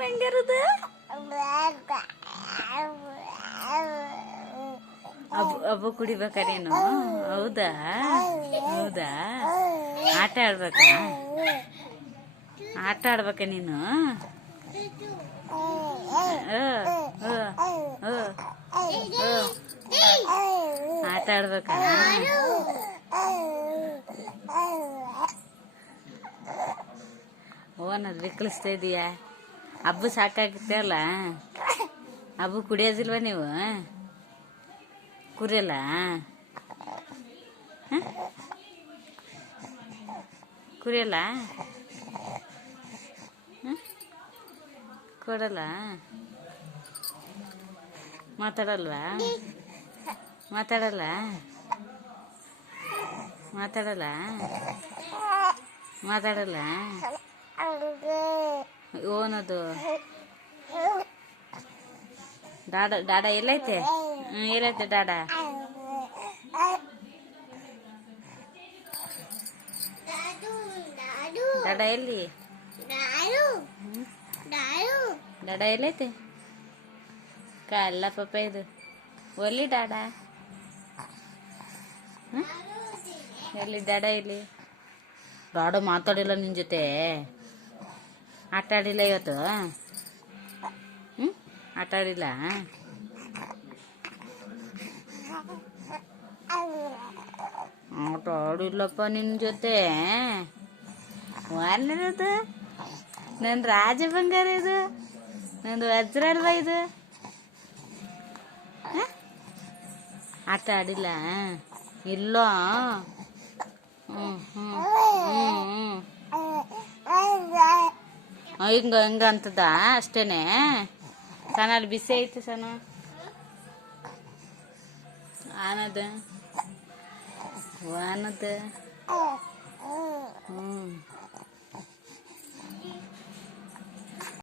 ಹೆಂಗಿರುದು ಅಬ್ಬು ಕುಡಿಬೇಕಾ ನೀನು? ಹೌದಾ ಹೌದಾ ಆಟ ಆಡ್ಬೇಕಾ? ಆಟ ಆಡ್ಬೇಕ ನೀನು? ಆಟ ಆಡ್ಬೇಕಾ? ಓನದ್ ವಿಕ್ಕಲಿಸ್ತಾ ಇದೀಯಾ? ಹಬ್ಬ ಸಾಕಾಗುತ್ತೆ ಅಲ್ಲ. ಹಬ್ಬ ಕುಡಿಯೋದಿಲ್ವ ನೀವು? ಕುರಿಯಲ್ಲ? ಕುರಿಯಲ್ಲ? ಕೊಡಲ್ಲ? ಮಾತಾಡಲ್ವಾ? ಮಾತಾಡಲ್ಲ? ಮಾತಾಡಲ್ಲ? ಮಾತಾಡಲ್ಲ? ಓನದು ಡಾಡ ಡಾಡ ಎಲ್ಲೈತೆ? ಎಲ್ಲೈತೆ ಡಾಡ? ಡಾಡ ಎಲ್ಲಿ? ಡಾಡ ಎಲ್ಲೈತೆ? ಕಲ್ಲ ಪಾಪ ಇದು ಒಲ್ಲಿ ಡಾಡ ಎಲ್ಲಿ? ಡಾಡ ಎಲ್ಲಿ? ಡಾಡ ಮಾತಾಡಿಲ್ಲ ನಿನ್ ಜೊತೆ? ಆಟ ಆಡಿಲ್ಲ ಇವತ್ತು? ಆಟ ಆಡಿಲ್ಲ? ಆಟ ಆಡಿಲ್ಲಪ್ಪ ನಿನ್ ಜೊತೆ. ವಾನದು ನನ್ ರಾಜ ಬಂಗಾರ ಇದು, ನಂದು ವಜ್ರ ಅಲ್ವಾ ಇದು? ಆಟ ಆಡಿಲ್ಲ? ಇಲ್ಲ. ಹಿಂಗ ಹಿಂಗ ಅಂತದ ಅಷ್ಟೇನೆ. ಕಣ್ಣಲ್ಲಿ ಬಿಸಿ ಐತಿ ಸನ ಆನದ ವಾನದ.